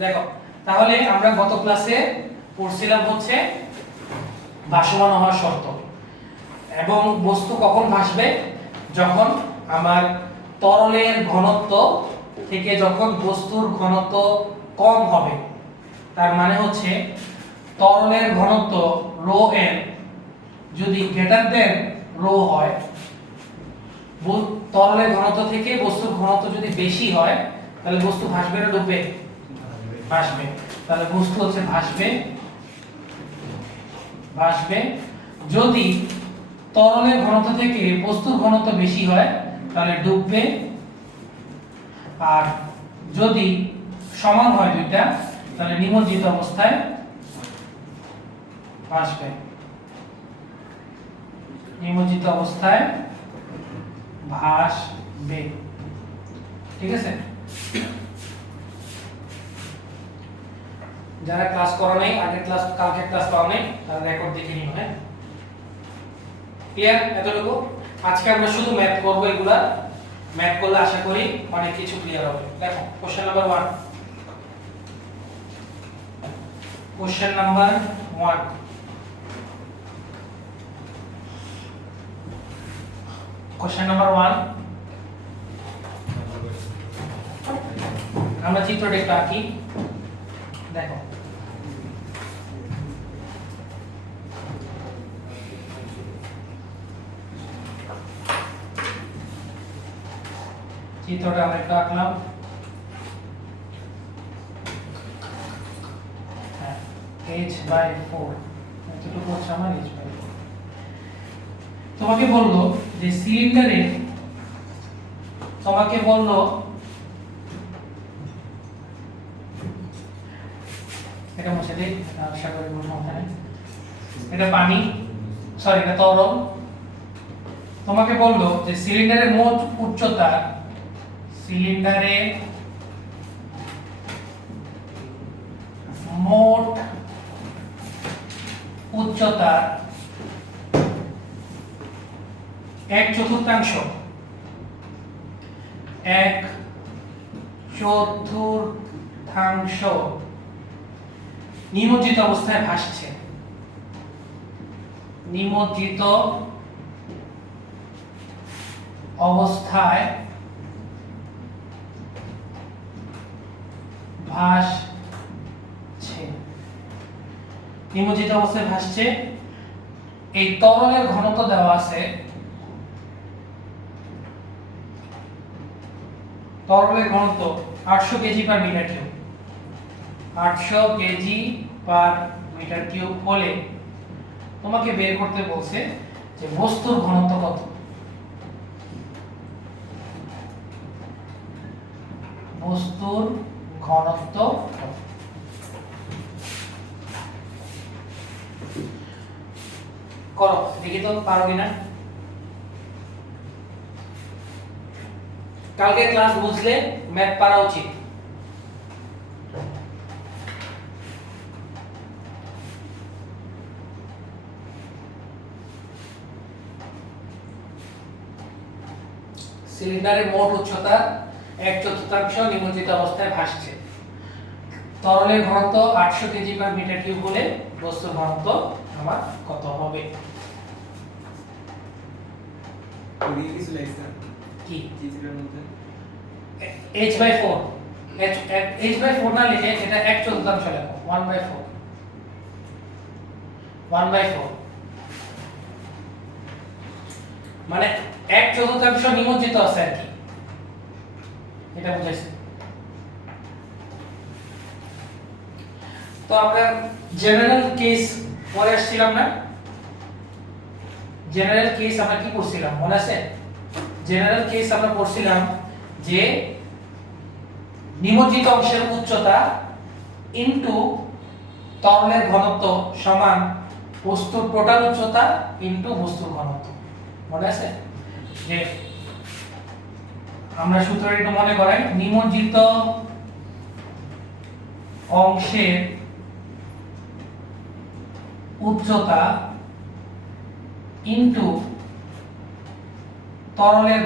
দেখো তাহলে আমরা গত ক্লাসে পড়ছিলাম হচ্ছে ভাসমান হওয়ার শর্ত এবং বস্তু কখন ভাসবে, যখন আমার তরলের ঘনত্ব থেকে যখন বস্তুর ঘনত্ব কম হবে। তার মানে হচ্ছে তরলের ঘনত্ব রো এন যদি গ্রেটার দেন রো হয়, তরলের ঘনত্ব থেকে বস্তুর ঘনত্ব যদি বেশি হয় তাহলে বস্তু ভাসবে না ডুববে? ভাসবে। তাহলে বস্তু হচ্ছে ভাসবে ভাসবে যদি তরলের ঘনত্ব থেকে বস্তুর ঘনত্ব বেশি হয় তাহলে ডুববে, আর যদি সমান হয় দুইটা তাহলে নিমজ্জিত অবস্থায় ভাসবে। নিমজ্জিত অবস্থায় ভাসবে। ঠিক আছে? যারা ক্লাস করা নাই, আগের ক্লাস কালকে ক্লাস পাও নাই, তারা রেকর্ড দেখে নিও। হ্যাঁ, ক্লিয়ার? এতটুকু। আজকে আমরা শুধু ম্যাথ করব, এগুলা ম্যাথ করলে আশা করি অনেক কিছু ক্লিয়ার হবে। দেখো question number 1। Question number 1, question number 1 আমরা চিত্রটা একটু আঁকি। দেখো চিত্রটা আমরা একটু আঁকলাম। h/4 এতটুকু হচ্ছে আমার h/4। তোমাকে বললো যে সিলিন্ডারে, তোমাকে বললো এটা মুছে দেই, আশা করি কোনো সমস্যা নেই। এটা পানি, সরি এটা তরল। তোমাকে বললো যে সিলিন্ডারের মোট উচ্চতা, সিলিন্ডারের মোট উচ্চতা 1/4 নিমজ্জিত অবস্থায় ভাসছে। নিমজ্জিত অবস্থায় ভাসছে। নিমজ্জিত অবস্থায় ভাসছে। এই তরলের ঘনত্ব দেওয়া আছে, তরলের ঘনত্ব 800 KG per metre cube. 800 KG per metre cube হলে তোমাকে বের করতে বলছে যে বস্তুর ঘনত্ব কত। বস্তুর ঘনত্ব কত? করো দেখি তো পারো কিনা। কালকে ক্লাস বুঝলে ম্যাথ পারা উচিত। সিলিন্ডারের মোট উচ্চতা 1/4 নিমজ্জিত অবস্থায় ভাসছে। তরলের ঘনত্ব 800 কেজি পার মিটার কিউব হলে বস্তুর ঘনত্ব আমার কত হবে? কি h/4, h/4 না লিখে এটা 1/4 লেখো। 1/4, 1/4 মানে 1/4 নিমজ্জিত আছে আর কি, এটা বুঝাইছে। তো আমরা জেনারেল কেস পরে আসছিলাম না? জেনারেল কেস আমরা কি করছিলাম মনে আছে? জেনারেল কেস আমরা পড়ছিলাম যে নিমজ্জিত অংশের উচ্চতা ইনটু তরলের ঘনত্ব সমান বস্তুর টোটাল উচ্চতা ইনটু বস্তুর ঘনত্ব। মনে আছে? যে আমরা সূত্রটা একটু মনে করাই। নিমজ্জিত অংশের উচ্চতা ইনটু তরলের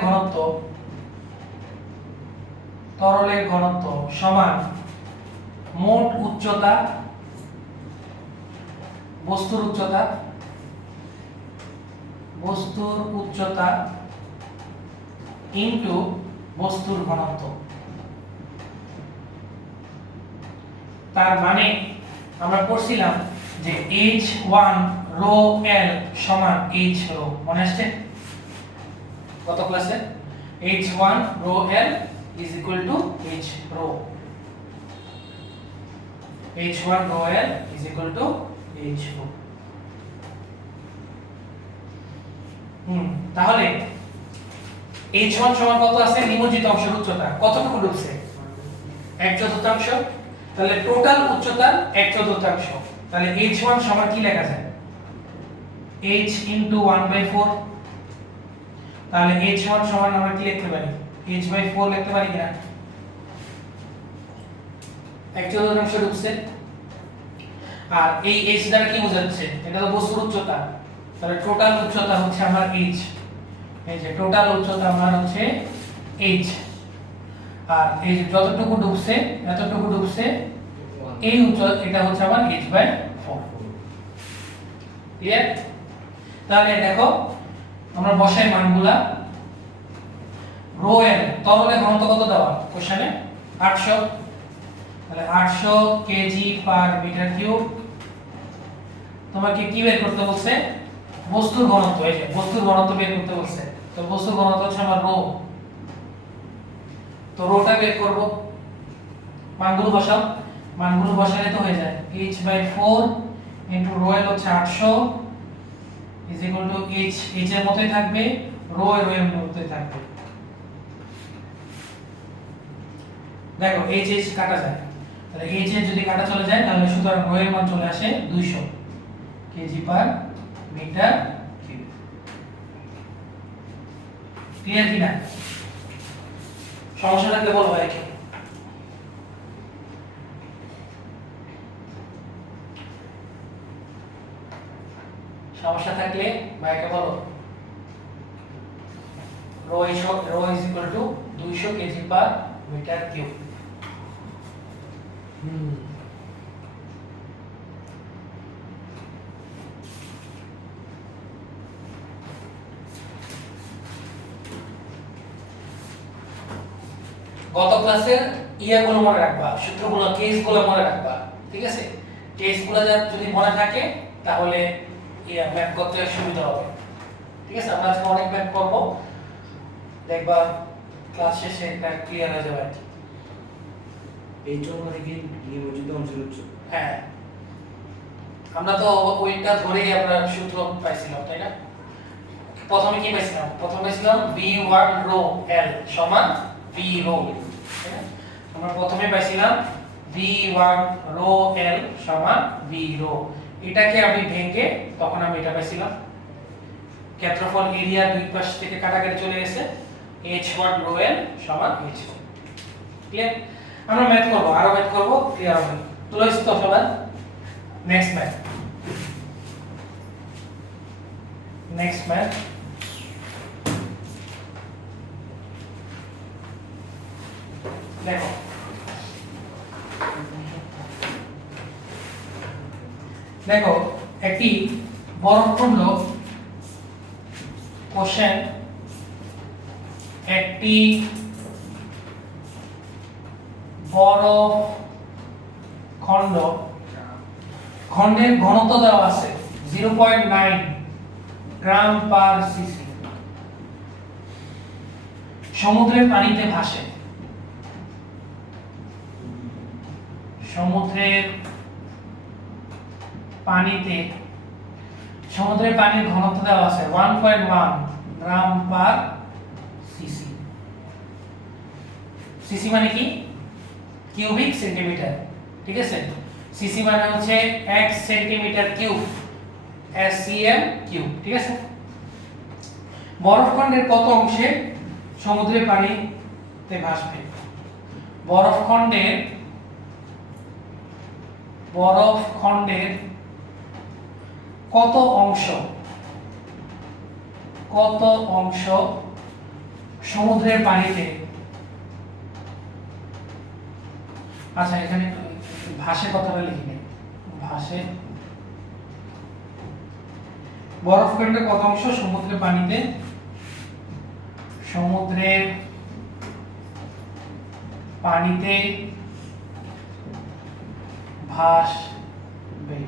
ঘনত্ব সমান মোট উচ্চতা, বস্তুর উচ্চতা, বস্তুর উচ্চতা ইনটু বস্তুর ঘনত্ব। তার মানে আমরা পড়ছিলাম যে h1 রো l সমান h রো, মনে আসছে কত ক্লাসে? h1 rho l is equal to h rho, h1 rho l is equal to h rho. তাহলে h1 সমান কত আছে? নিমজ্জিত অংশের উচ্চতা কতটুকু ডুবছে? 1/4। তাহলে টোটাল উচ্চতা 1/4। তাহলে h1 সমান কি লেখা যায়? h into 1/4। তাহলে h1 সমান আমরা কি লিখতে পারি? h/4 লিখতে পারি কিনা? 1/4 ডুবছে। আর এই h দ্বারা কি বোঝাচ্ছে? এটা তো বস্তুর উচ্চতা। তাহলে টোটাল উচ্চতা হচ্ছে আমার h। এই যে টোটাল উচ্চতা আমার হচ্ছে h। আর এই যে যতটুকু ডুবছে এতটুকু ডুবছে, এই উচ্চতা এটা হচ্ছে আমার h/4। ক্লিয়ার? তাহলে দেখো আমরা বসাই মানগুলা। রো এর তরলের ঘনত্ব কত দেওয়া কোশ্চেনে? 800। তাহলে 800 কেজি পার মিটার কিউব। তোমাকে কি বের করতে বলছে? বস্তুর ঘনত্ব। এই যে বস্তুর ঘনত্ব বের করতে বলছে। তো বস্তুর ঘনত্ব হচ্ছে আমার রো। তো রোটা বের করব। মানগুলো বসাও। মানগুলো বসালে তো হয়ে যায় h/4 ইনটু রো এর হচ্ছে 800 is equal two h। h এর মতই থাকবে, রো এর মতই থাকবে। দেখো h কাটা যায়। তাহলে h যদি কাটা চলে যায় তাহলে সুতরাং রো এর মান চলে আসে 200 KG per metre cube. Clear কি না? সমস্যা থাকলে বলো ভাইকে। সমস্যা থাকলে ভাইকে বলো। Rho is equal to 200 KG per metre cube. গত ক্লাসের ইয়াগুলো মনে রাখবা, সূত্রগুলো, কেসগুলো মনে রাখবা, ঠিক আছে? কেসগুলো যদি মনে থাকে তাহলে ইয়া ম্যাথ করতে সুবিধা হবে, ঠিক আছে? আমরা আজকে অনেক ম্যাথ করব, দেখবা ক্লাস শেষে এটা ক্লিয়ার হয়ে যাবে। এই জন্য কি নিমজ্জিত অংশের উচ্চতা? হ্যাঁ, আমরা তো ওইটা ধরেই আমরা সূত্র পাইছিলাম, তাই না? প্রথমে কি পাইছিলাম? প্রথমে পাইছিলাম v1 রো l সমান v রো। আমরা প্রথমে পাইছিলাম v1 রো l সমান v রো। এটাকে আমি ভেঙে তখন আমি এটা পাইছিলাম ক্ষেত্রফল এরিয়া দুই পাশ থেকে কাটাকাটি চলে গেছে, h1 রো l সমান h রো। ক্লিয়ার? আমরা ম্যাথ করব, আরো ম্যাথ করব, ক্লিয়ার হবে। তুলে তো সবাই। Next math. দেখো দেখো একটি বরফখণ্ড কোশ্চেন, একটি বরফখণ্ড খণ্ডের ঘনত্ব দেওয়া আছে 0.9 গ্রাম পার সিসি, সমুদ্রের পানিতে ভাসে। সমুদ্রের পানির ঘনত্ব দেওয়া আছে 1.1 গ্রাম পার সিসি। সিসি মানে কি? কিউবিক সেন্টিমিটার, ঠিক আছে? সিসি মানে হচ্ছে 1 সেন্টিমিটার কিউব, SCM কিউব, ঠিক আছে? বরফখণ্ডের কত অংশে সমুদ্রের পানিতে ভাসবে? বরফখণ্ডের কত অংশ সমুদ্রের পানিতে, আচ্ছা এখানে ভাসে কথাটা লিখি নেই, ভাসে বরফখণ্ডের কত অংশ সমুদ্রের পানিতে, সমুদ্রের পানিতে ভাসবে।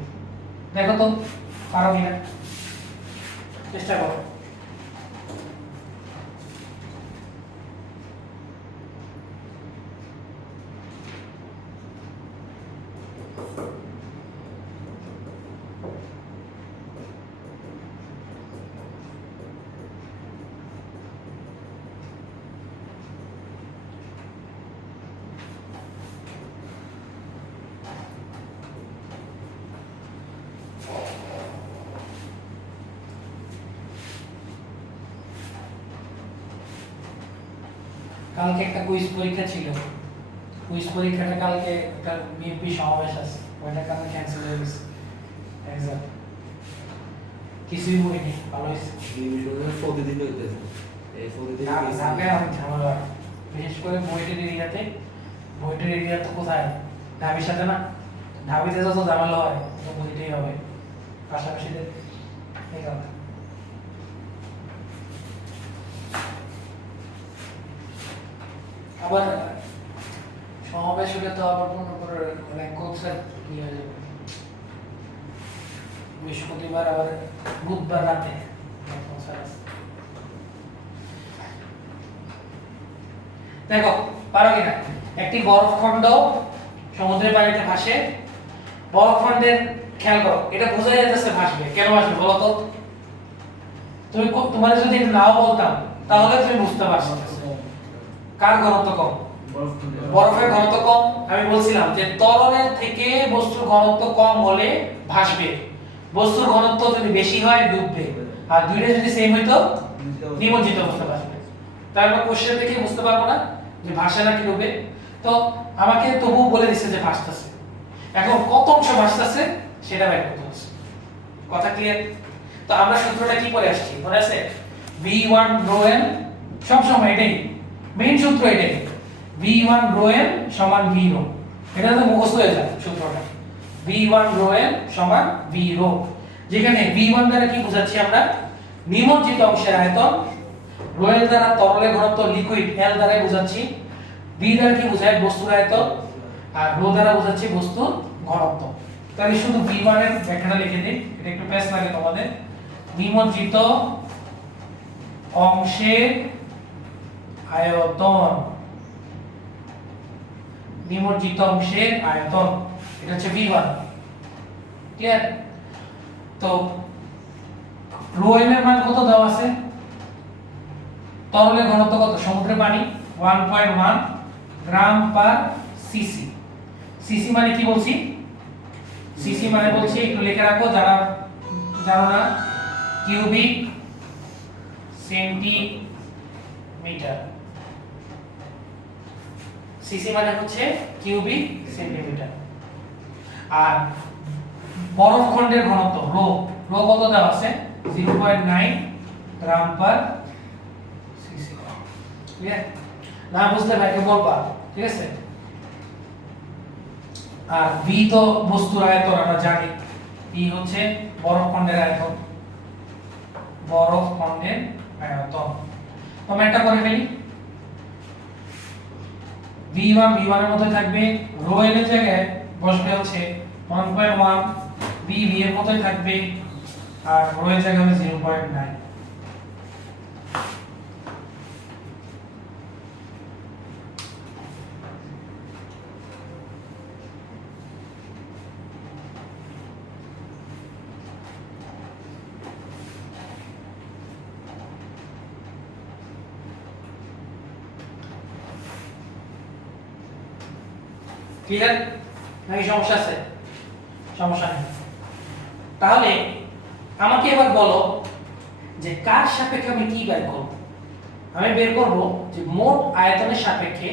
দেখো তো পারো কিনা, চেষ্টা করো। কালকে একটা কুইজ পরীক্ষা ছিল, কুইজ পরীক্ষাটা কালকে একটা বিএনপি সমাবেশ আছে, ওইটা কালকে ক্যান্সেল হয়ে গেছে এক্সাম, কিছুই বই নেই। ভালো হয়েছে এই বিষয়ে প্রতিদিন হইতেছে, এই প্রতিদিন ঢাকায় অনেক ঝামেলা, বিশেষ করে বুয়েটের এরিয়াতে। বুয়েটের এরিয়া তো কোথায়, ঢাবির সাথে না, ঢাবিতে যত ঝামেলা হয় তো বুয়েটেই হবে, পাশাপাশি এই কথা। আবার সমাবেশ হলে তো আবার মনে করে মানে কনসার্ট কি হয়ে যাবে, বৃহস্পতিবার আবার বুধবার রাতে কনসার্ট আছে। দেখো পারো কিনা, একটি বরফখণ্ড সমুদ্রের পানিতে ভাসে, বরফখণ্ডের খেয়াল করো, এটা বোঝা যাচ্ছে ভাসবে, কেন ভাসবে বলো তো? তুমি তোমার যদি এটা নাও বলতাম তাহলে তুমি বুঝতে পারছো কার ঘনত্ব কম, বরফের ঘনত্ব কম। আমি বলছিলাম যে তরলের থেকে বস্তুর ঘনত্ব কম হলে ভাসবে, বস্তুর ঘনত্ব যদি বেশি হয় ডুববে, আর দুইটা যদি সেম হইতো নিমজ্জিত অবস্থা ভাসবে। তাই আমরা কোশ্চেন দেখে বুঝতে পারবো না যে ভাসে নাকি ডুবে। তো আমাকে তবু বলে দিচ্ছে যে ভাসতেছে, এখন কত অংশ ভাসতেছে সেটা বের করতে হচ্ছে। কথা ক্লিয়ার? তো আমরা সূত্রটা কি পড়ে আসছি মনে আছে? v1 rho n, সব সময় এটাই মেইন সূত্র, এটাই v1 rho n সমান v rho, এটা তো মুখস্থ হয়ে যায় সূত্রটা। v1 rho n সমান v rho, যেখানে v1 দ্বারা কি বোঝাচ্ছি আমরা, নিমজ্জিত অংশের আয়তন, rho l দ্বারা তরলের ঘনত্ব লিকুইড l দ্বারা বোঝাচ্ছি, v দ্বারা কি বোঝায় বস্তুর আয়তন, আর rho দ্বারা বোঝাচ্ছি বস্তুর ঘনত্ব। তাহলে শুধু v1 এর ব্যাখ্যাটা লিখে দিই, এটা একটু পেস লাগে তোমাদের। নিমজ্জিত অংশের আয়তন, নিমজ্জিত অংশের আয়তন, এটা হচ্ছে v1, ক্লিয়ার? তো rho l এর মান কত দেওয়া আছে, তরলের ঘনত্ব কত, সমুদ্রের পানি 1.1 গ্রাম পার সিসি। সিসি মানে কি বলছি, সিসি মানে বলছি একটু লিখে রাখো যারা জানো না, কিউবিক সেন্টিমিটার। সিসি মানে হচ্ছে কিউবিক সেন্টিমিটার। আর বরফখণ্ডের ঘনত্ব রো, রো কত দেওয়া আছে 0.9 গ্রাম পার সিসি। ক্লিয়ার? না বুঝলে ভাইকে বলবা, ঠিক আছে? আর ভি তো বস্তুর আয়তন আমরা জানি, ই হচ্ছে বরফখণ্ডের আয়তন, বরফখণ্ডের আয়তন। আমরা এটা করে ফেলি, v1 v1 এর মধ্যে থাকবে, রো এর জায়গায় বসবে হচ্ছে 1.1, v v এর মধ্যে থাকবে, আর রো এর জায়গায় হবে 0.9। ক্লিয়ার নাকি সমস্যা আছে? সমস্যা নেই। তাহলে আমাকে এবার বলো যে কার সাপেক্ষে আমি কি বের করব? আমি বের করব যে মোট আয়তনের সাপেক্ষে,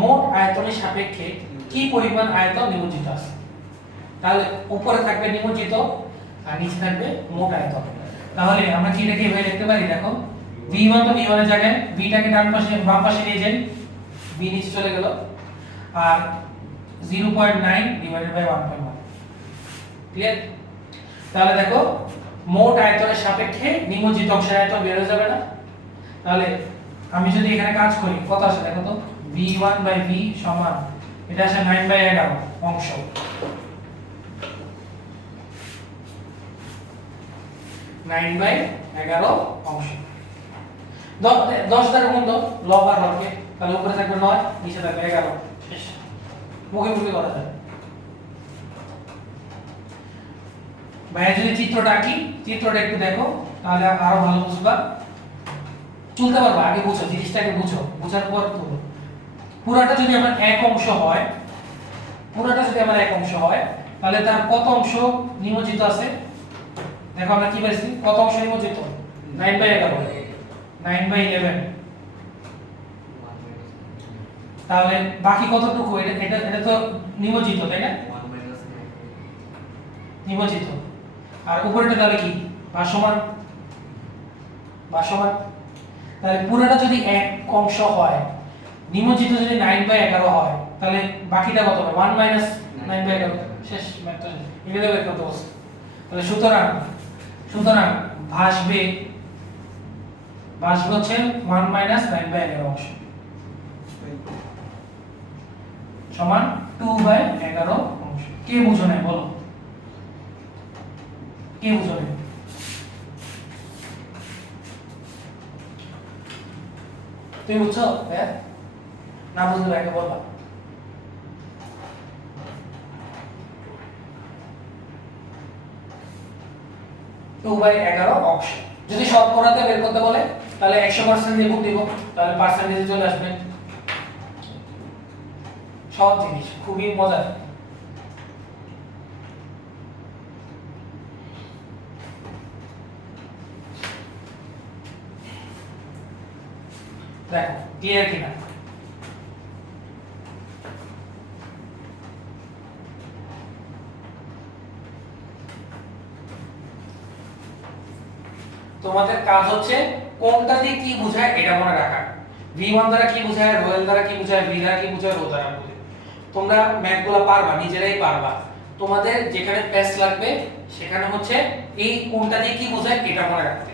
মোট আয়তনের সাপেক্ষে কি পরিমাণ আয়তন নিমজ্জিত আছে। তাহলে উপরে থাকবে নিমজ্জিত আর নিচে থাকবে মোট আয়তন। তাহলে আমরা কি এটাকে এভাবে লিখতে পারি, দেখো v1 তো v1 এর জায়গায়, v টাকে ডান পাশে বাম পাশে নিয়ে যাই, v নিচে চলে গেল, আর 0.9 ডিভাইডেড বাই 1.1। ক্লিয়ার? তাহলে দেখো মোট আয়তনের সাপেক্ষে নিমজ্জিত অংশের আয়তন বের হয়ে যাবে না? তাহলে আমি যদি এখানে কাজ করি কত আসে দেখো তো, v1 বাই v সমান এটা আসে 9/11 অংশ। 9/11 অংশ। 10 দ্বারা গুণ দাও লব আর হরকে, তাহলে উপরে থাকবে 9, নিচে থাকবে 11। শেষ। মুখে মুখে করা যায়। ভাইয়া যদি চিত্রটা আঁকি, চিত্রটা একটু দেখো তাহলে আরো ভালো বুঝবা, চলতে পারবা। আগে বুঝো জিনিসটাকে, বুঝো, বুঝার পর তুলো। পুরাটা যদি আমার এক অংশ হয়, পুরাটা যদি আমার এক অংশ হয়, তাহলে তার কত অংশ নিমজ্জিত আছে দেখো। আমরা কি পেয়েছি, কত অংশ নিমজ্জিত? 9/11, 9/11। তাহলে বাকি কতটুকু? এটা তো নিমজ্জিত, তাই না? নিমজ্জিত। আর উপরেটা তাহলে কি? ভাসমান। ভাসমান। তাহলে পুরোটা যদি এক অংশ হয়, নিমজ্জিত যদি 9/11 হয়, তাহলে বাকিটা কত হবে? 1 - 9/11। শেষ। ম্যাথটা এটা বের করতে বলছে। তাহলে সুতরাং ভাসবে হচ্ছে 1 - 9/11 অংশ সমান 2/11 অংশ। কে বুঝো না বলো, কে বুঝো না? তুমি বুঝছো? হ্যাঁ, না বুঝলে ভাইকে বলবা। টু বাই 11 অংশ। যদি শতকরাতে বের করতে বলে তাহলে 100% দিয়ে গুণ দিব, তাহলে পার্সেন্টেজে চলে আসবে। সব জিনিস খুবই মজার। দেখো ক্লিয়ার কিনা? তোমাদের কাজ হচ্ছে কোনটা দিয়ে কি বোঝায় এটা মনে রাখা। v1 দ্বারা কি বোঝায়, রো এল দ্বারা কি বোঝায়, v দ্বারা কি বোঝায়, রো দ্বারা বোঝায়। তোমরা ম্যাথগুলো পারবা, নিজেরাই পারবা। তোমাদের যেখানে প্যাস লাগবে সেখানে হচ্ছে এই কোনটা দিয়ে কি বোঝায় এটা মনে রাখতে।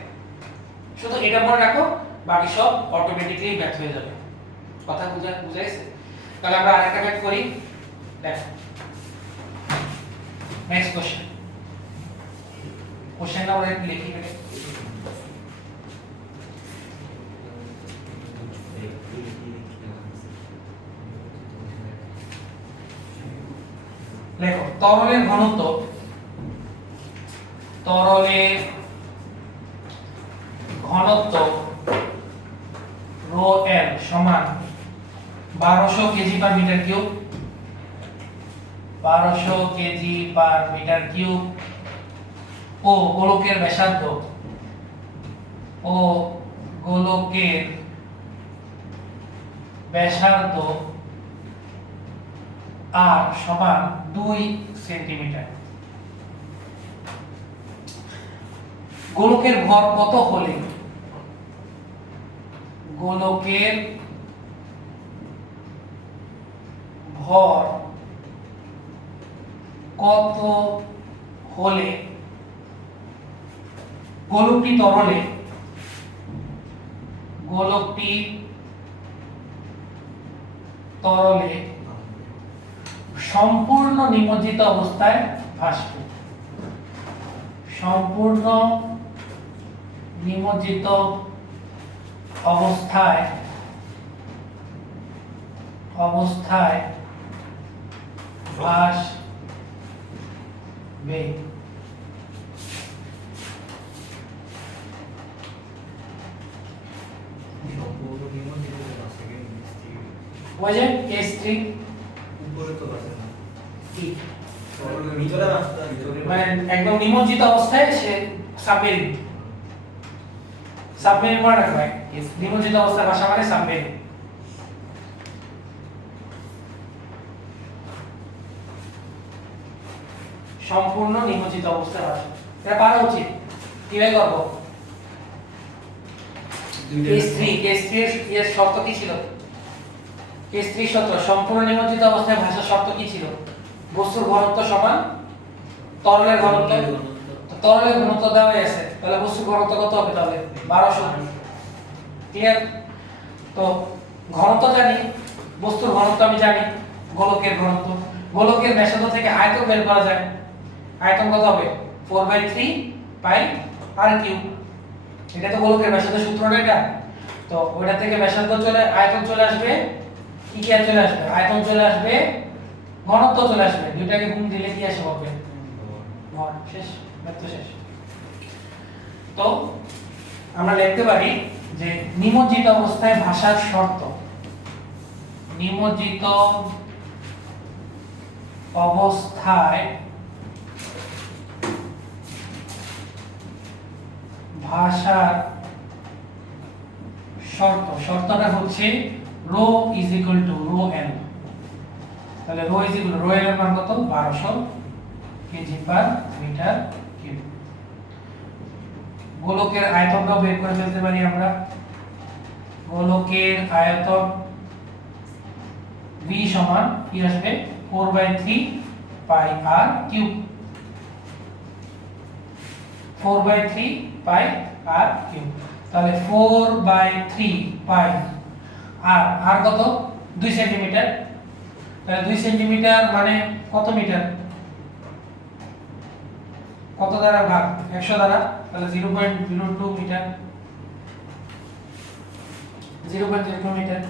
শুধু এটা মনে রাখো, বাকি সব অটোমেটিক্যালি ম্যাথ হয়ে যাবে। কথা বুঝাইছে? তাহলে আমরা আরেকটা ম্যাথ করি। দেখো নেক্সট কোশ্চেন। কোশ্চেনটা আমরা একটু লিখি কেটে। লেখো তরলের ঘনত্ব, তরলের ঘনত্ব রো এল সমান 1200 KG per metre cube. 1200 KG per metre cube ও গোলকের ব্যাসার্ধ, ও গোলকের ব্যাসার্ধ আর সমান 2 সেন্টিমিটার। গোলকের ভর কত হলে, গোলকের ভর কত হলে গোলকটি তরলে, গোলকটি তরলে সম্পূর্ণ নিমজ্জিত অবস্থায় ভাসবে। সম্পূর্ণ নিমজ্জিত অবস্থায় ভাসবে। ওই যে S3 উপরে তো আছে না, কি ভিতরে রাস্তা, ভিতরে মানে একদম নিমজ্জিত অবস্থায় সে সাবমেরিন। সাবমেরিন মনে রাখবে, নিমজ্জিত অবস্থায় ভাষা মানে সাবমেরিন। সম্পূর্ণ নিমজ্জিত অবস্থায় ভাষা, এটা পারা উচিত। কিভাবে করবো? কেস 3 এর শর্ত কি ছিল? কেস 317 সম্পূর্ণ নিমজ্জিত অবস্থায় ভাষার শর্ত কি ছিল? বস্তুর ঘনত্ব সমান তরলের ঘনত্ব। তো তরলের ঘনত্ব দেওয়া আছে, তাহলে বস্তুর ঘনত্ব কত হবে তাহলে? 1200। ক্লিয়ার? তো ঘনত্ব জানি, বস্তুর ঘনত্ব আমি জানি, গোলকের ঘনত্ব। গোলকের ব্যাসার্ধ থেকে আয়তন বের করা যায়। আয়তন কত হবে? 4/3 পাই আর কিউব। এটা তো গোলকের ব্যাসার্ধের সূত্রটা এটা। তো ওইটা থেকে ব্যাসার্ধ চলে আয়তন চলে আসবে, কি কি আর চলে আসবে? আয়তন চলে আসবে, ঘনত্ব চলে আসবে। দুইটাকে গুণ দিলে কি আসে হবে? ভর। শেষ, ম্যাথ শেষ। তো আমরা লিখতে পারি যে নিমজ্জিত অবস্থায় ভাষার শর্ত, নিমজ্জিত অবস্থায় ভাষার শর্ত, শর্তটা হচ্ছে rho is equal to rho L. তাহলে rho is equal rho L এর মান কত? 1200 কেজি পার মিটার কিউব। গোলকের আয়তনটাও বের করে ফেলতে পারি আমরা। গোলকের আয়তন v সমান কি আসবে? 4/3 পাই আর কিউব। 4/3 পাই আর কিউব। তাহলে 4/3 পাই আর কত? 2 সেন্টিমিটার। তাহলে 2 সেন্টিমিটার মানে কত মিটার? কত দ্বারা ভাগ? 100 দ্বারা। তাহলে 0.02 মিটার, 0.02 মিটার।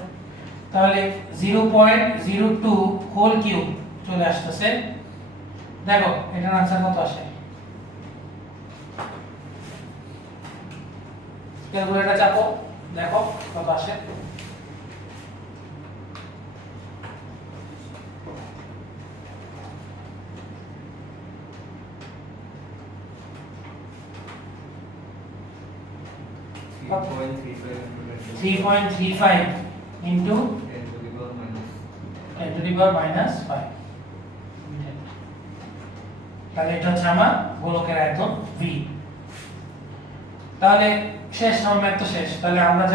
তাহলে 0.02 হোল কিউব চলে আসতেছে। দেখো এটার आंसर কত আসে? ক্যালকুলেটর চাপো, দেখো কত আসে। What? 3.35 into 10 to the power minus 5 metre. তাহলে এটা হচ্ছে আমার গোলকের আয়তন v। তাহলে শেষ, আমার ম্যাথ তো শেষ। তাহলে আমরা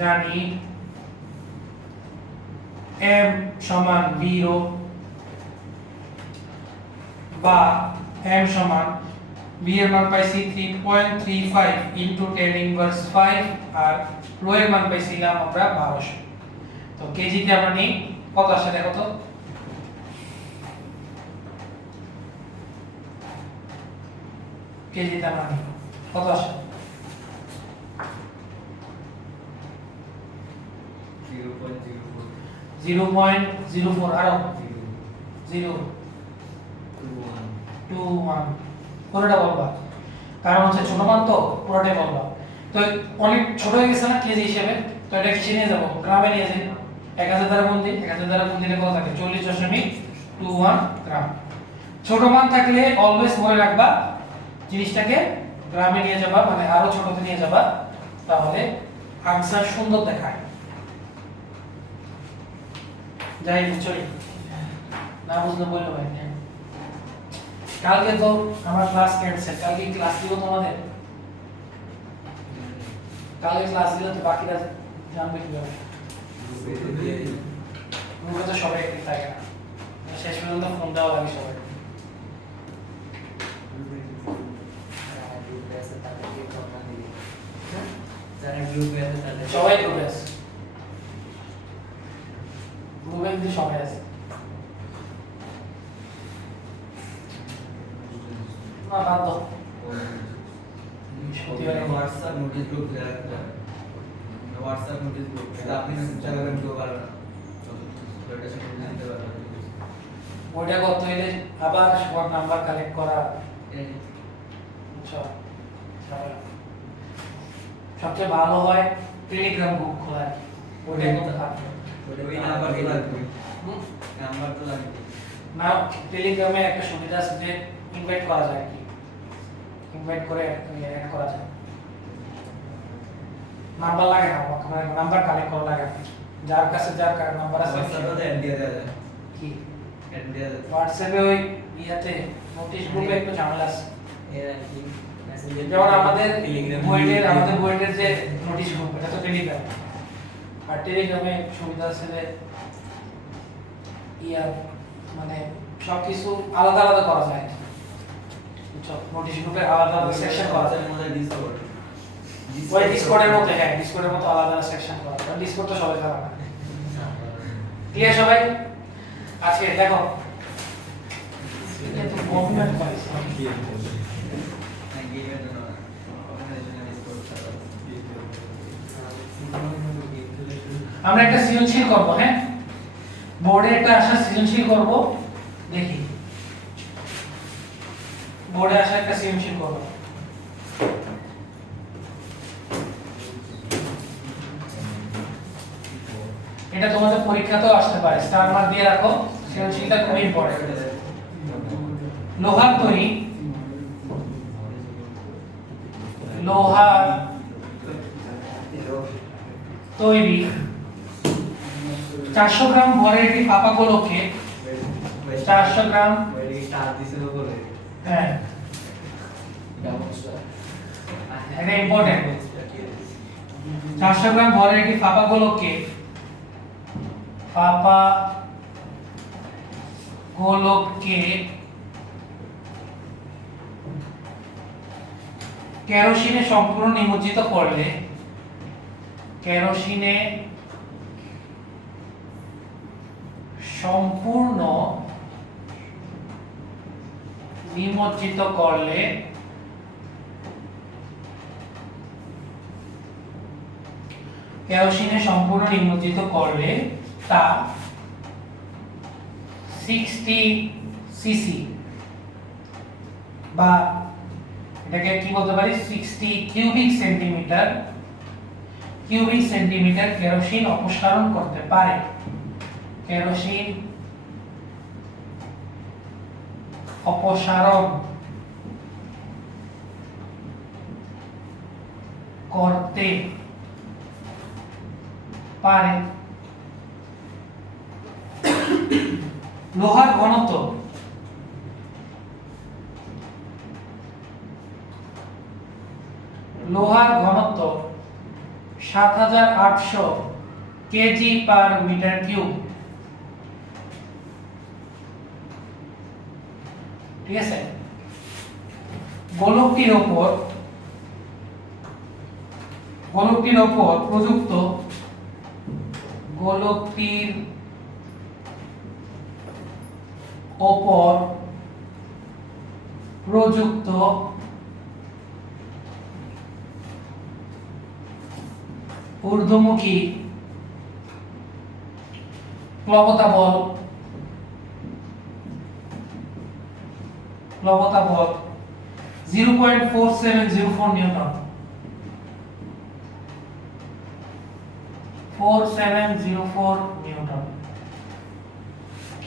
জানি m সমান v রো, বা m সমান v এর মান পাইছি 3.35 into 10 inverse 5 আর রো এর মান পাইছিলাম আমরা 1200। তো কেজিতে আমরা নিই, কত আসে দেখো তো? কেজিতে আমরা নিই কত আসে? 0.04 আরো 0.21 পুরোটা বলবা, কারণ হচ্ছে ছোট মান তো পুরোটাই বলবা। তো অনেক ছোট হয়ে গেছে না কেজি হিসেবে, তো এটা কিসে নিয়ে যাবো? গ্রামে নিয়ে যাই। 1000 দ্বারা গুণ দিই, 1000 দ্বারা গুণ দিলে কত থাকে? 40.21 গ্রাম। ছোট মান থাকলে অলওয়েজ মনে রাখবা জিনিসটাকে গ্রামে নিয়ে যাবা, মানে আরো ছোটতে নিয়ে যাবা, তাহলে আনসার সুন্দর দেখায়। যাই বুঝছই, না বুঝলে বললো ভাই। কালকে তো আমার ক্লাস ক্যান্সেল, কালকে ক্লাস দিব তোমাদের? কালকে ক্লাস দিলে তো বাকিরা জানবে কিভাবে? গ্রুপে তো সবাই একটি থাকে না, শেষ পর্যন্ত ফোন দেওয়া লাগে সবাই। সবাই গ্রুপে আছে, গ্রুপে কিন্তু সবাই আছে। না বাদ দাও, WhatsApp notice group WhatsApp notice group আপনি চালাবেন কেউ পারবে না, ওইটা সেটা দিতে পারবেন। ওইটা করতে হইলে আবার সবার নাম্বার কালেক্ট করা। আচ্ছা, সবচেয়ে ভালো হয় টেলিগ্রাম গ্রুপ খোলা, ওইটাই করতে থাকবে। ওই নাম্বার তো লাগবে, নাম্বার তো লাগবে না। টেলিগ্রামে একটা সুবিধা আছে যে ইনভাইট করা যায়, কি ইনভাইট করে অ্যাড করা যায়। নাম্বার লাগে না, মানে নাম্বার কালেক্ট করা লাগে না। যার কাছে যার নাম্বার আছে হোয়াটসঅ্যাপে অ্যাড দিয়ে দেওয়া যায়, কি অ্যাড দিয়ে দেওয়া যায়। হোয়াটসঅ্যাপে ওই ইয়াতে নোটিশ গ্রুপে একটু ঝামেলা আছে। এর কি যেমন আমাদের বইয়ের যে নোটিশ গ্রুপ, এটা তো টেলিগ্রাম, আর টেলিগ্রামে সুবিধা আছে যে ইয়ার মানে সবকিছু আলাদা আলাদা করা যায়। বুঝছো, নোটিশ গ্রুপে আলাদা আলাদা সেকশন করা যায়। ওই ডিসকর্ডের মধ্যে, হ্যাঁ ডিসকর্ডের মতো আলাদা আলাদা সেকশন করা যায়। ডিসকর্ড তো সবাই জানে না। ক্লিয়ার সবাই? আজকে দেখো এটা তো গভর্নমেন্ট পাইছে। আমরা একটা সৃজনশীল করব, হ্যাঁ বোর্ডে একটা আসা সৃজনশীল করব, দেখি বোর্ডে আসা একটা সৃজনশীল করব। এটা তোমাদের পরীক্ষাতেও আসতে পারে, স্টার মার্ক দিয়ে রাখো, সৃজনশীলটা খুব ইম্পর্টেন্ট। লোহার তৈরি, লোহার তৈরি 400 গ্রাম ভরের একটি ফাঁপা গোলকে 400 গ্রাম, হ্যাঁ এটা ইম্পর্টেন্ট। 400 গ্রাম ভরের একটি ফাঁপা গোলককে কেরোসিনে সম্পূর্ণ নিমজ্জিত করলে তা 60 সিসি বা এটাকে কি বলতে পারি 60 কিউবিক সেন্টিমিটার কেরোসিন অপসারণ করতে পারে। কেরোসিন অপসারণ করতে পারে। লোহার ঘনত্ব, লোহার ঘনত্ব 7800 কেজি পার মিটার কিউব। ঠিক আছে, গোলকটির উপর প্রযুক্ত ঊর্ধ্বমুখী প্লবতা বল 0.4704 নিউটন। 4704 নিউটন।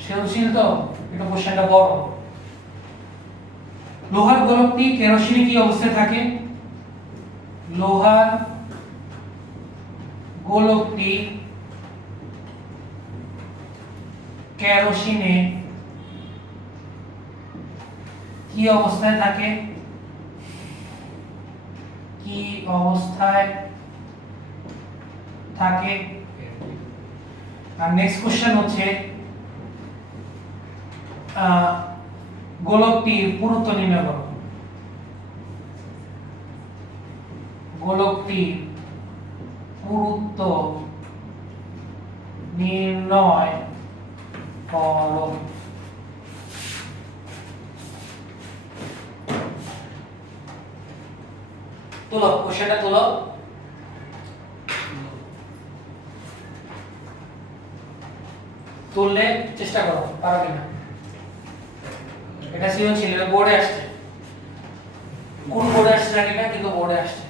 সৃজনশীল তো এটা কোশ্চেনটা বড়। লোহার গোলকটি কেরোসিনে কি অবস্থায় থাকে? লোহার গোলকটি কেরোসিনে কি অবস্থায় থাকে? আর নেক্সট কোশ্চেন হচ্ছে গোলকটির পুরুত্ব নির্ণয় করো। গোলকটির পুরুত্ব নির্ণয় করো। তোলো কোশ্চেনটা তোলো। তুললে চেষ্টা করো, পারো কিনা। এটা সৃজনশীল, এটা বোর্ডে আসছে। কোন বোর্ডে আসছে জানি না, কিন্তু বোর্ডে আসছে।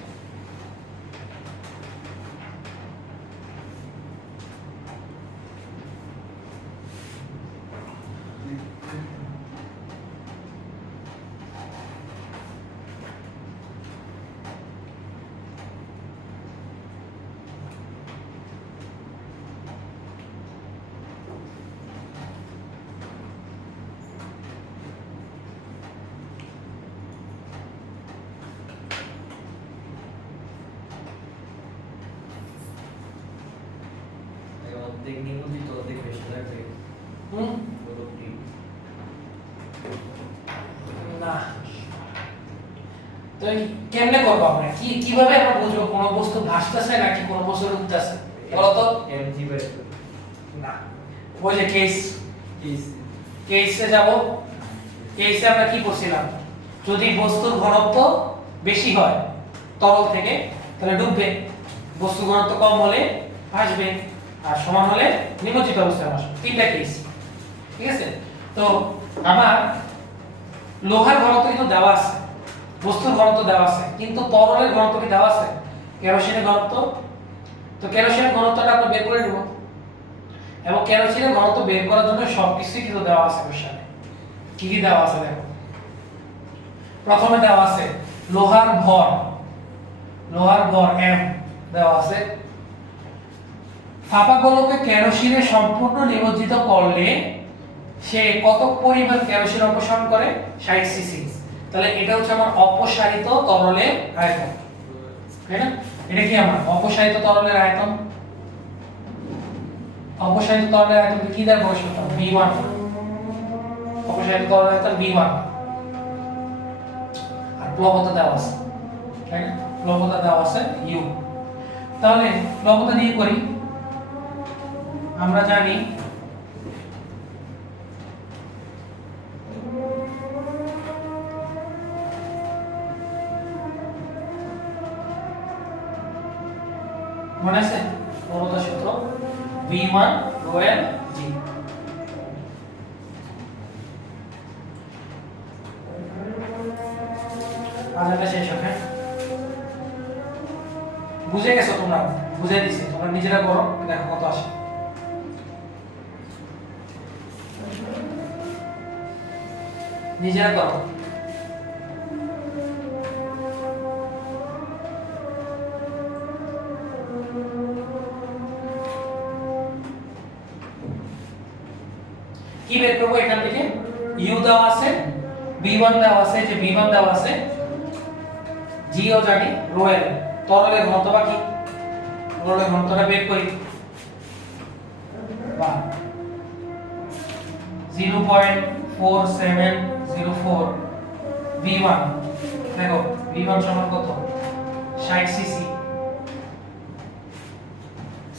কেমনে করবো আমরা কিভাবে আমরা বুঝবো কোন বস্তু ভাসতেছে নাকি কোন বস্তু উঠতেছে বলতো? mg বাই 2 না, ওই যে কেস কেস কেসে যাব। কেসে আমরা কি করছিলাম, যদি বস্তুর ঘনত্ব বেশি হয় তরল থেকে তাহলে ডুববে, বস্তুর ঘনত্ব কম হলে ভাসবে, আর সমান হলে নিমজ্জিত অবস্থায় ভাসবে। তিনটা কেস, ঠিক আছে? তো আমার লোহার ঘনত্ব কিন্তু দেওয়া আছে, বস্তুর ঘনত্ব দেওয়া আছে, কিন্তু তরলের ঘনত্ব কি দেওয়া আছে? কেরোসিনের ঘনত্ব, তো কেরোসিনের ঘনত্বটা আমরা বের করে নেব, এবং কেরোসিনের ঘনত্ব বের করার জন্য সবকিছুই কিন্তু দেওয়া আছে কোশ্চেনে। কি কি দেওয়া আছে দেখো। প্রথমে দেওয়া আছে লোহার ভর m দেওয়া আছে। ফাঁপা গোলকে কেরোসিনে সম্পূর্ণ নিমজ্জিত করলে সে কত পরিমাণ কেরোসিন অপসারণ করে? 60 সিসি। তাহলে এটা হচ্ছে আমার অপসারিত তরলের আয়তন, তাই না? এটা কি আমার অপসারিত তরলের আয়তন? অপসারিত তরলের আয়তন কি দ্বারা প্রকাশ করতে হবে? V1। অপসারিত তরলের আয়তন V1। আর প্লবতা দেওয়া আছে, তাই না? প্লবতা দেওয়া আছে U। তাহলে প্লবতা দিয়ে করি, আমরা জানি মনে আছে প্লবতা সূত্র V1 ρ L G। আজকে শেষ হবে, বুঝে গেছো তোমরা? বুঝে দিছি, তোমরা নিজেরা করো, দেখো কত আসে। নিজেরা করো। কি বের করবো এখান থেকে? U দেওয়া আছে, V1 দেওয়া আছে, যে V1 দেওয়া আছে, G ও জানি, ρ L তরলের ঘনত্ব বা কি? তরলের ঘনত্বটা বের করি। বা 0.4704 V1, দেখো V1 সমান কত? 60 সিসি।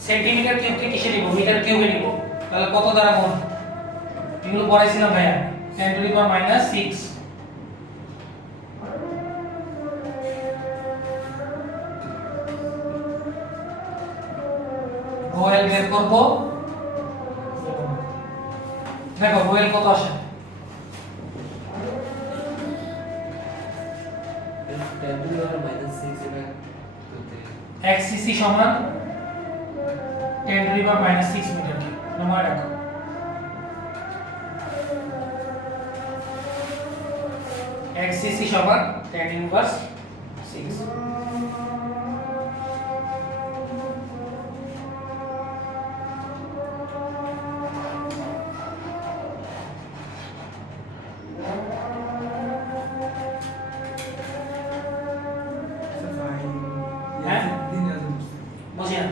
সেন্টিমিটার কিউবকে কিসে নিব? মিটার কিউবে নিব। তাহলে কত দ্বারা গুণ? এগুলো পড়াইছিলাম ভাইয়া, 10⁻⁻6। রোয়েল বের করব, দেখো রোয়েল কত আসে? 10⁻⁻6 এটা করতে 1 সিসি সমান 10⁻⁻6 মিটার কিউব। মনে রাখো, 1 সিসি সমান 10⁻6। হ্যাঁ? বুঝি না?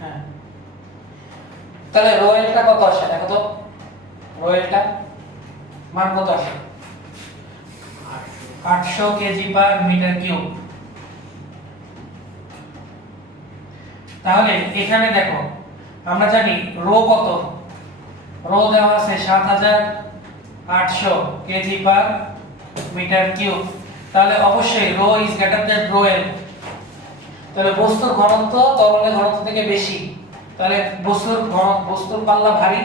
হ্যাঁ, তাহলে রোয়েলটা কত আসে দেখো তো? রোয়েলটা মান কত আসে? 800 কেজি পার মিটার কিউব। তাহলে এখানে দেখো আমরা জানি রো কত? রো দেওয়া আছে 7800 কেজি পার মিটার কিউব। তাহলে অবশ্যই rho is greater than rho L. তাহলে বস্তুর ঘনত্ব তরলের ঘনত্ব থেকে বেশি, তাহলে বস্তুর পাল্লা ভারী,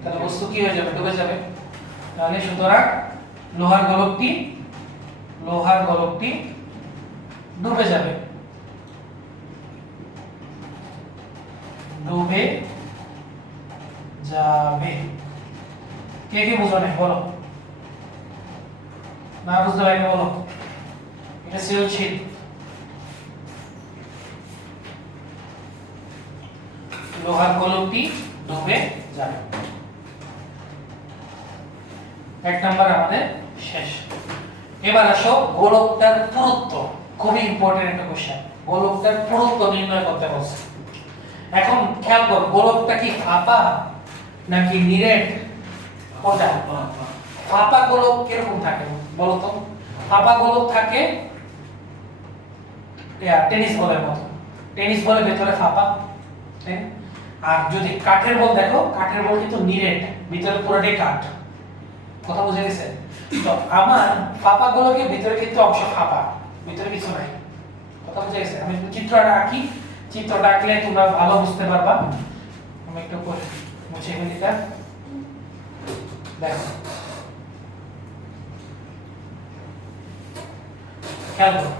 তাহলে বস্তু কি হয়ে যাবে? ডুবে যাবে। তাহলে সুতরাং লোহার গোলকটি ডুবে যাবে, ডুবে যাবে। কে কে বুঝো না বলো? না বুঝতে পারলে বলো, এটা সৃজনশীল। লোহার গোলকটি ডুবে যাবে। এক নাম্বার আমাদের শেষ। এবার আসো গোলকটার পুরুত্ব, খুবই ইম্পর্টেন্ট একটা কোশ্চেন। গোলকটার পুরুত্ব নির্ণয় করতে বলছে। এখন খেয়াল কর, গোলকটা কি ফাঁপা নাকি নিরেট? কোনটা? ফাঁপা গোলক কিরকম থাকে? বলো তো? ফাঁপা গোলক থাকে টেনিস বলের মতো, টেনিস বলের ভেতরে ফাঁপা, তাই না? আর যদি কাঠের বল দেখো, কাঠের বল কিন্তু নিরেট, ভিতরে পুরোটাই কাঠ। কথা বুঝে গেছে? তো আমার ফাঁপা গোলকের ভিতরে কিন্তু অংশ ফাঁপা, ভিতরে কিছু নাই। কথা বুঝে গেছে? আমি চিত্রটা আঁকি, চিত্রটা আঁকলে তোমরা ভালো বুঝতে পারবা। আমি একটু মুছে ফেলি এটা, দেখো খেয়াল করো,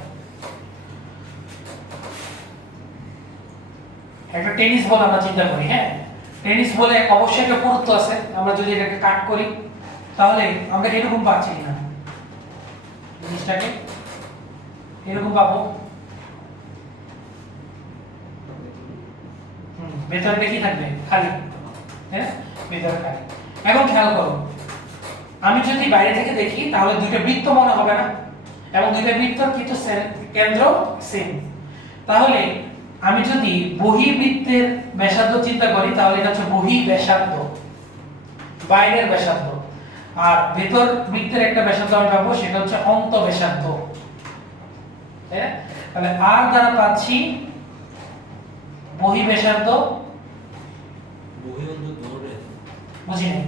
একটা টেনিস বল আমরা চিন্তা করি, হ্যাঁ টেনিস বলে অবশ্যই একটা পুরুত্ব আছে। আমরা যদি এটাকে কাট করি তাহলে আমরা এরকম পাচ্ছি না, জিনিসটাকে এরকম পাবো। ভেতরে কি থাকবে? খালি, হ্যাঁ ভেতরে খালি। এখন খেয়াল করো, আমি যদি বাইরে থেকে দেখি তাহলে দুইটা বৃত্ত মনে হবে না, এবং দুইটা বৃত্তর কিন্তু কেন্দ্র সেম। তাহলে আমি যদি বহির্বৃত্তের ব্যাসার্ধ চিন্তা করি তাহলে এটা হচ্ছে বহির্ব্যাসার্ধ, বাইরের ব্যাসার্ধ। আর ভেতর বৃত্তের একটা ব্যাসার্ধ আমি পাবো, সেটা হচ্ছে অন্তঃব্যাসার্ধ। হ্যাঁ, তাহলে আর দ্বারা পাচ্ছি বহির্ব্যাসার্ধ, বুঝিনি?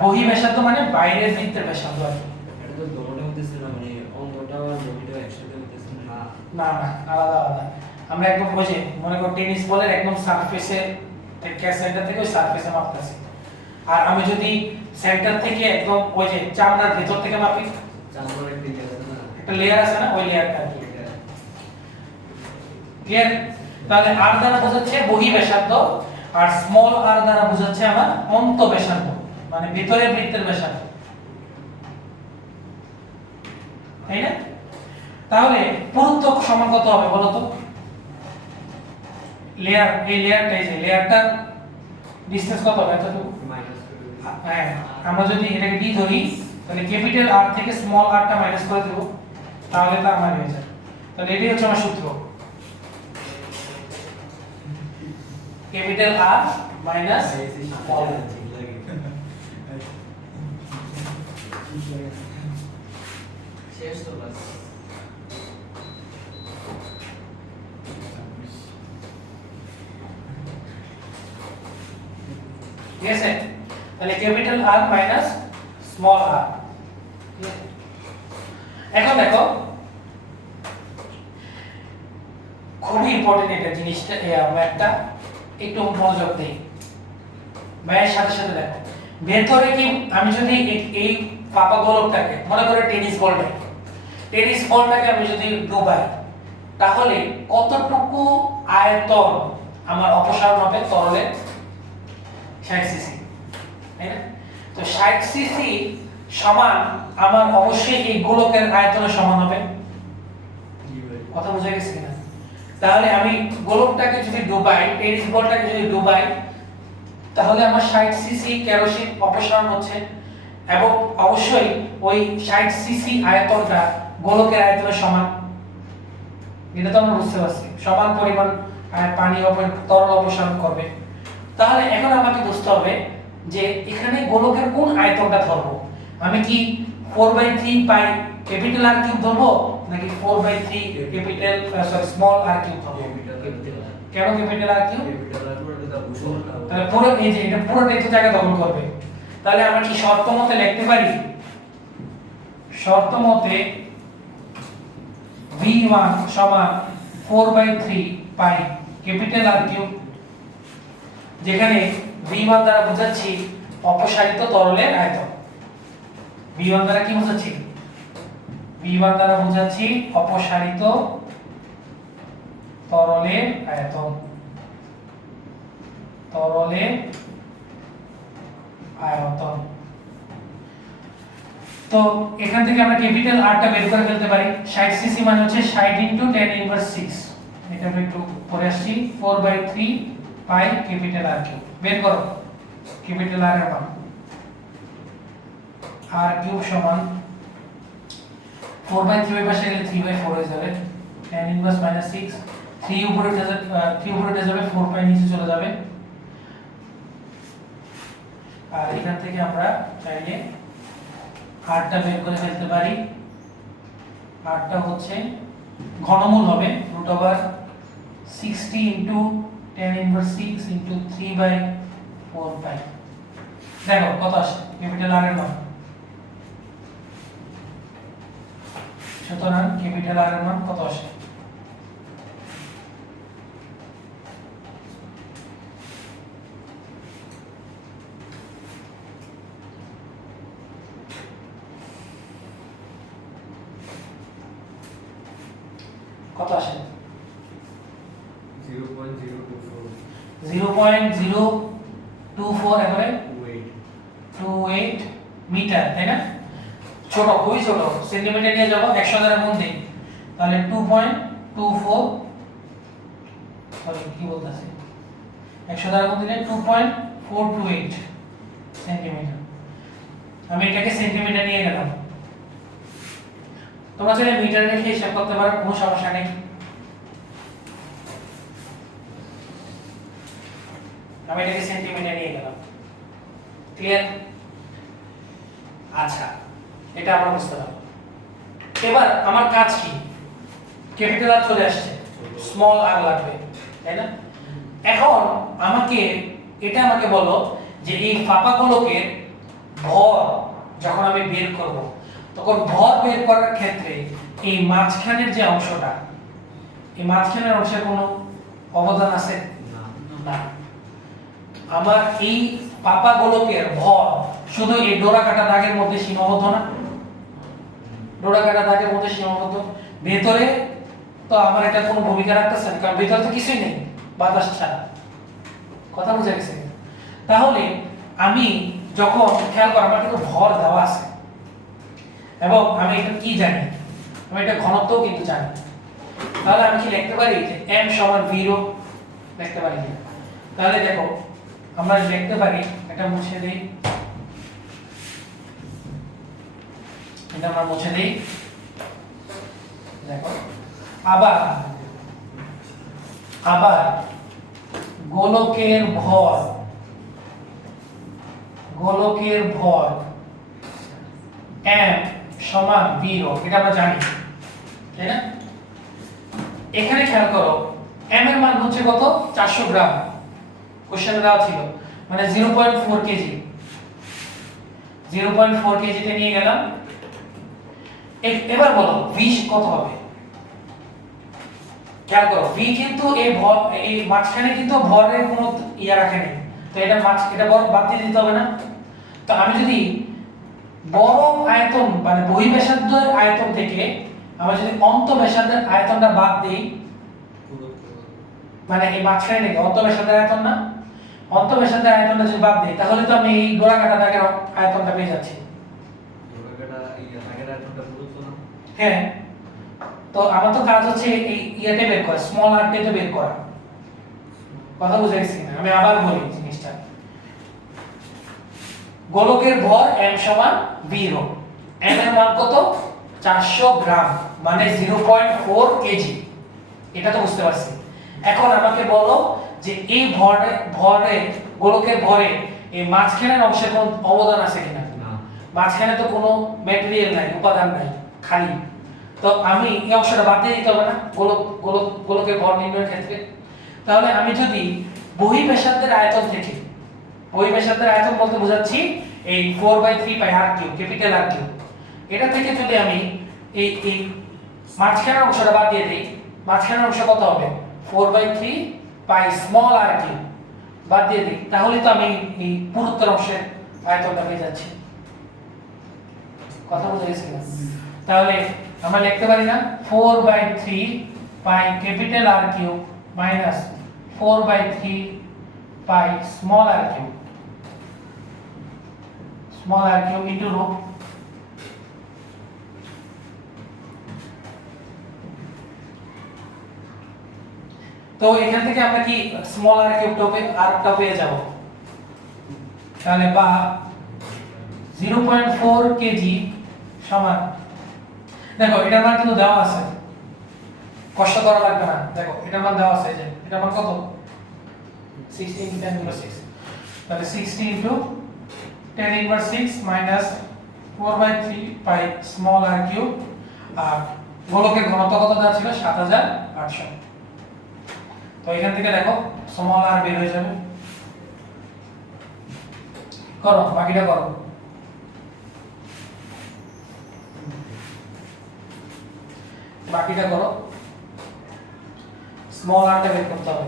বহির্ব্যাসার্ধ মানে বাইরের বৃত্তের ব্যাসার্ধ আর কি। এটা তো দোনোটা হতেছে না, মানে অঙ্কটা আর বহিটা একসাথে হতেছে না। না না, আলাদা আলাদা। আমরা একদম বুঝে মনে করো টেনিস বলের একদম সারফেসে থেকে, সেন্টার থেকে ওই সারফেসে মাপতেছি। আর আমি যদি সেন্টার থেকে একদম ওই যে চামড়ার ভেতর থেকে মাপি, চামড়ার একটা লেয়ার আছে না, ওই লেয়ারটা আর কি। ক্লিয়ার? তাহলে আর দ্বারা বোঝাচ্ছে বহির্ব্যাসার্ধ, আর স্মল আর দ্বারা বোঝাচ্ছে আমার অন্তঃব্যাসার্ধ, মানে ভিতরের বৃত্তের ব্যাসার্ধ, তাই না? তাহলে পুরুত্ব সমান কত হবে বলো তো? লেয়ার, এই লেয়ারটা, এই যে লেয়ারটার ডিসটেন্স কত হবে? এতটুকু। হ্যাঁ, আমরা যদি এটাকে ডি ধরি তাহলে ক্যাপিটাল আর থেকে স্মল আরটা মাইনাস করে দেব, তাহলে তা আমার হয়ে যায়। তাহলে এটাই হচ্ছে আমার সূত্র, ক্যাপিটাল আর মাইনাস স্মল। শেষ তো বাস। ঠিক আছে? তাহলে ক্যাপিটাল আর মাইনাস স্মল আর। এখন দেখো খুবই ইম্পর্টেন্ট এটা জিনিসটা, ম্যাথটা একটু মনোযোগ দেই। ম্যাথের সাথে সাথে দেখো ভেতরে কি, আমি যদি এই ফাঁপা গোলকটাকে মনে করে টেনিস বলটাকে আমি যদি ডুবাই তাহলে কতটুকু আয়তন আমার অপসারণ হবে তরলের? 60 সিসি, তাই না? তো 60 সিসি সমান আমার অবশ্যই এই গোলকের আয়তনের সমান হবে। কথা বোঝা গেছে কিনা? তাহলে আমি গোলকটাকে যদি ডুবাই, টেনিস বলটাকে যদি ডুবাই, তাহলে আমার 60 সিসি কেরোসিন অপসারণ হচ্ছে, এবং অবশ্যই ওই 60 সিসি আয়তনটা গোলকের আয়তনের সমান। এটা তো আমরা বুঝতে পারছি, সমান পরিমাণ পানি তরল অপসারণ করবে। তাহলে এখন আমাকে বুঝতে হবে যে এখানে গোলকের কোন আয়তনটা ধরবো। আমি কি 4/3 পাই ক্যাপিটাল আর কিউব ধরবো, নাকি 4/3 ক্যাপিটাল স্মল আর কিউব ধরবো? কেন ক্যাপিটাল আর কিউব? তাহলে পুরো এই যে এটা পুরোটা একটু জায়গা দখল করবে। তাহলে আমরা কি শর্ত মতে লিখতে পারি? শর্ত মতে v1 সমান 4/3 পাই ক্যাপিটাল আর কিউব, যেখানে v1 দ্বারা বোঝাচ্ছি অপসারিত তরলের আয়তন। v1 দ্বারা কি বোঝাচ্ছি? v1 দ্বারা বোঝাচ্ছি অপসারিত তরলের আয়তন, তরলের আয়তন। তো এখান থেকে আমরা ক্যাপিটাল আরটা বের করে ফেলতে পারি। 60 সিসি মানে হচ্ছে 60 * 10⁻⁶। এটা আমরা একটু পরে আসছি। 4/3 পাই ক্যাপিটাল আর কিউব। বের করো ক্যাপিটাল আর এর মান। আর কিউব সমান 4/3 এর পাশে গেলে 3/4 হয়ে যাবে, 10⁻⁻⁶। 3 উপরে উঠে যাবে, 4 পাই নিচে চলে যাবে। আর এখান থেকে আমরা চাইলে আরটা বের করে ফেলতে পারি। আরটা হচ্ছে ঘনমূল হবে √60 ইনটু tan ইনভার্স 6 ইনটু 3/4 পাই। দেখো কত আসে ক্যাপিটাল আর এর মান। সুতরাং ক্যাপিটাল আর এর মান কত আসে? কত আসে? 0.024 এবারে 28 মিটার, তাই না? ছোট, খুবই ছোট, সেন্টিমিটার নিয়ে যাব 100 দ্বারা গুণ দিই, তাহলে 2.24 সরি কি বলতাছি 100 দ্বারা গুণ দিলে 2.428 সেন্টিমিটার। আমি এটাকে সেন্টিমিটার নিয়ে গেলাম। তোমরা চাইলে মিটার রেখে হিসাব করতে পারো, কোনো সমস্যা নেই। আমি এটাকে সেন্টিমিটার নিয়ে গেলাম। ক্লিয়ার? আচ্ছা, এটা আমরা বুঝতে পারলাম। এবার আমার কাজ কি? ক্যাপিটাল আর চলে আসছে, স্মল আর লাগবে, তাই না? এখন আমাকে বলো যে এই ফাঁপা গোলকের ভর যখন আমি বের করব, তখন ভর বের করার ক্ষেত্রে এই মাঝখানের যে অংশটা, এই মাঝখানের অংশের কোনো অবদান আছে? না। আমার এই পাপা গোলকের ভর শুধু এই ডোরা কাটা দাগের মধ্যে সীমাবদ্ধ না? ডোরা কাটা দাগের মধ্যে সীমাবদ্ধ। ভেতরে তো আমার এটা কোনো ভূমিকা রাখতেছে না, কারণ ভেতরে তো কিছুই নেই, বাতাস ছাড়া। কথা বুঝা গেছে? তাহলে আমি যখন খেয়াল করো, আমার কিন্তু ভর দেওয়া আছে এবং আমি এটা কি জানি, আমি এটা ঘনত্বও কিন্তু জানি। তাহলে আমি কি লিখতে পারি যে m সমান v রো লিখতে পারি কি? তাহলে দেখো আমরা লিখতে পারি, এটা মুছে দেই, এটা আমরা মুছে দেই। দেখো আবার গোলকের ভর m সমান v রো, এটা আমরা জানি, তাই না? এখানে খেয়াল করো m এর মান হচ্ছে কত? 400 গ্রাম। কোশ্চেনে দেওয়া ছিল, মানে 0.4 কেজি। 0.4 কেজিতে নিয়ে গেলাম। এবার বলো v কত হবে? খেয়াল করো v কিন্তু এই মাঝখানে কিন্তু ভরের কোনো ইয়া রাখে নেই, তো এটা ভর বাদ দিয়ে দিতে হবে না? তো আমি যদি বড় আয়তন মানে বহিঃব্যাসার্ধের আয়তন থেকে আমরা যদি অন্তঃব্যাসার্ধের আয়তনটা বাদ দেই, মানে এই মাঝখানে থেকে অন্তঃব্যাসার্ধের আয়তন না, অন্তঃব্যাসার্ধের আয়তনটা যদি বাদ দেই, তাহলে তো আমি এই ডোরা কাটা দাগের আয়তনটা পেয়ে যাচ্ছি। হ্যাঁ, তো আমার তো কাজ হচ্ছে এই ইয়াতে বের করা, স্মল আরটাতে বের করা। কথা বুঝে গেছি না? আমি আবার বলি জিনিসটা। গোলকের ভর m সমান v রো, m এর মান কত? 400 গ্রাম, মানে 0.4 কেজি। এটা তো বুঝতে পারছি। এখন আমাকে বলো যে এই ভরে গোলকের ভরে এই মাঝখানের অংশে কোনো অবদান আছে কিনা? না। মাঝখানে তো কোনো ম্যাটেরিয়াল নাই, উপাদান নাই, খালি। তো আমি এই অংশটা বাদ দিয়ে দিতে হবে না গোলকের ভর নির্ণয়ের ক্ষেত্রে? তাহলে আমি যদি বহিঃব্যাসার্ধের আয়তন থেকে, বহিঃব্যাসার্ধের আয়তন বলতে বোঝাচ্ছি এই 4/3 পাই r cube, capital R cube, এটা থেকে যদি আমি এই মাঝখানের অংশটা বাদ দিয়ে দেই, মাঝখানের অংশ কত হবে? 4/3 পাই স্মল r কিউব বাদ দিয়ে দিই, তাহলে তো আমি এই পুরুত্তর অংশের আয়তনটা পেয়ে যাচ্ছি। কথা বুঝে গেছি না? তাহলে আমরা লিখতে পারি না 4/3 pi capital R cube minus 4/3 pi small r cube, small r cube into rho. তো এখান থেকে আমরা কি স্মল r কিউবটা পেয়ে যাব। তাহলে বা 0.4 কেজি সমান, দেখো এটার মান কিন্তু দেওয়া আছে, কষ্ট করা লাগবে না। দেখো এটার মান দেওয়া আছে, যে এটার মান কত? 60 × 10⁻⁶। তাহলে 60 × 10⁻⁶ - 4/3 পাই স্মল r কিউব আর গোলকের ঘনত্ব কত দেওয়া ছিল 7800। তো এখান থেকে দেখো স্মল r বের হয়ে যাবে, করো বাকিটা করো। বাকিটা করো, স্মল rটা বের করতে হবে।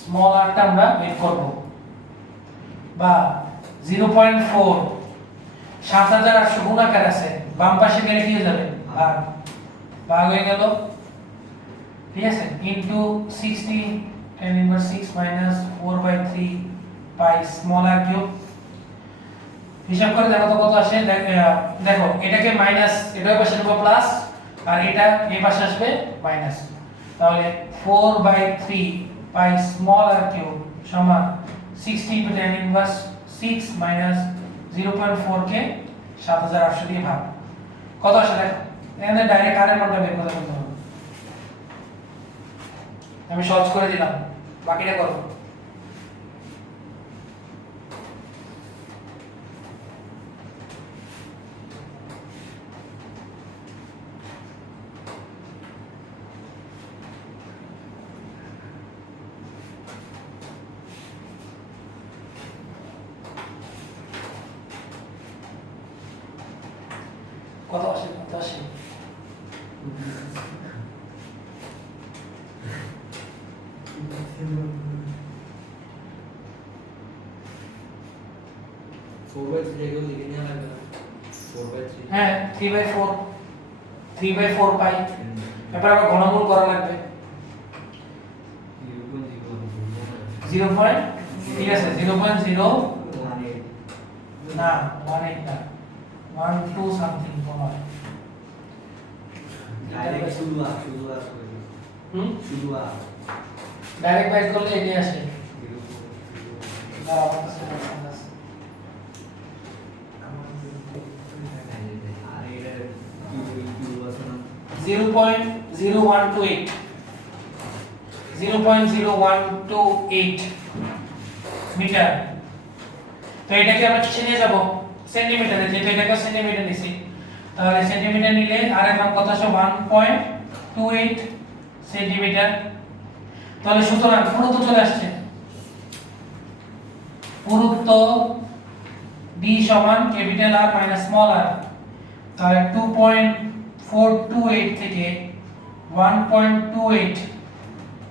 স্মল rটা আমরা বের করব, বা 0.4 7800 গুণাকার আছে, বাম পাশে গেলে কি হয়ে যাবে ভাগ, ভাগ হয়ে গেল, ঠিক আছে, into 60 tan inverse 6 minus 4/3 pi small r cube. হিসাব করে দেখো তো কত আসে, দেখো এটাকে মাইনাস, এটা ওই পাশে নেব প্লাস, আর এটা এই পাশে আসবে মাইনাস, তাহলে 4/3 পাই স্মল r কিউব সমান 60 into tan inverse 6 minus 0.4 কে 7800 দিয়ে ভাগ, কত আসে দেখো, এখানে ডাইরেক্ট r এর মানটা বের করে ফেলতে হবে। আমি সহজ করে দিলাম, বাকিটা করো। কত আসে, কত আসে? হ্যাঁ 3/4 3/4 পাই, এবার আবার ঘনমূল করা লাগবে 0. ঠিক আছে 0.0 না 18 না 12 সামথিং তোমার ডাইরেক্ট শুধু আর ডাইরেক্ট বাইট করলে এটাই আসে। দাঁড়াও, আমার কাছে আছে। 0.0128 0.0128 মিটার। তো এটাকে আমরা কিসে নিয়ে যাব, সেন্টিমিটারে, যেটা এটাকে সেন্টিমিটার নিছি, তাহলে সেন্টিমিটার নিলে আর এর মান কত আসে 1.28 সেন্টিমিটার। তাহলে সুতরাং পুরুত্ব চলে আসছে, পুরুত্ব d সমান capital R minus small r, তাহলে 2.428 থেকে 1.28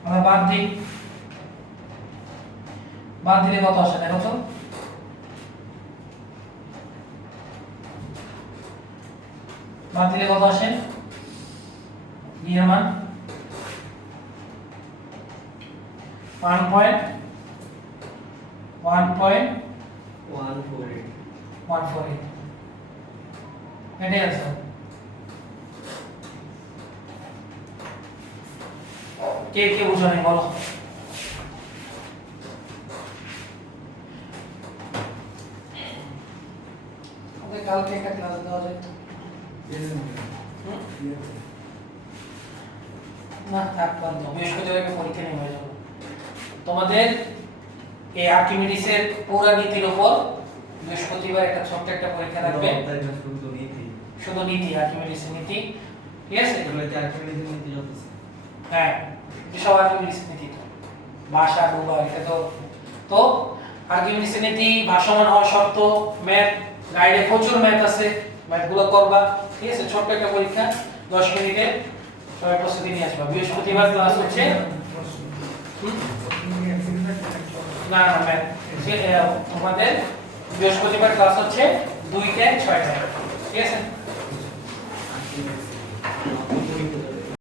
আমরা বাদ দিই, বাদ দিলে কত আসে দেখো তো, বাদ দিলে কত আসে, d এর মান 1.148 এটাই আছে। কে কে বুঝো নাই বলো, ওকে কালকে একটা ক্লাস দেওয়া যায় তো? না থাক বাদ দাও, বৃহস্পতিবারকে পরীক্ষা নিয়ে হয়ে যাবে তোমাদের। এই আর্কিমিডিসের পুরো নীতির উপর বৃহস্পতিবার একটা ছোট্ট একটা পরীক্ষা রাখবে, শুধু নীতি, আর্কিমিডিসের নীতি, ঠিক আছে? হ্যাঁ সব আর্কিমিডিসের নীতি, তো ভাষা ডুবা এটা তো আর্কিমিডিসের নীতি, ভাসমান হওয়া শর্ত, ম্যাথ গাইডে প্রচুর ম্যাথ আছে, ম্যাথগুলো করবা, ঠিক আছে? ছোট্ট একটা পরীক্ষা 10 মিনিটে, সবাই প্রস্তুতি নিয়ে আসবা। বৃহস্পতিবার ক্লাস হচ্ছে না না ম্যাথ তোমাদের বৃহস্পতিবার ক্লাস হচ্ছে 2টায় 6টায়, ঠিক আছে?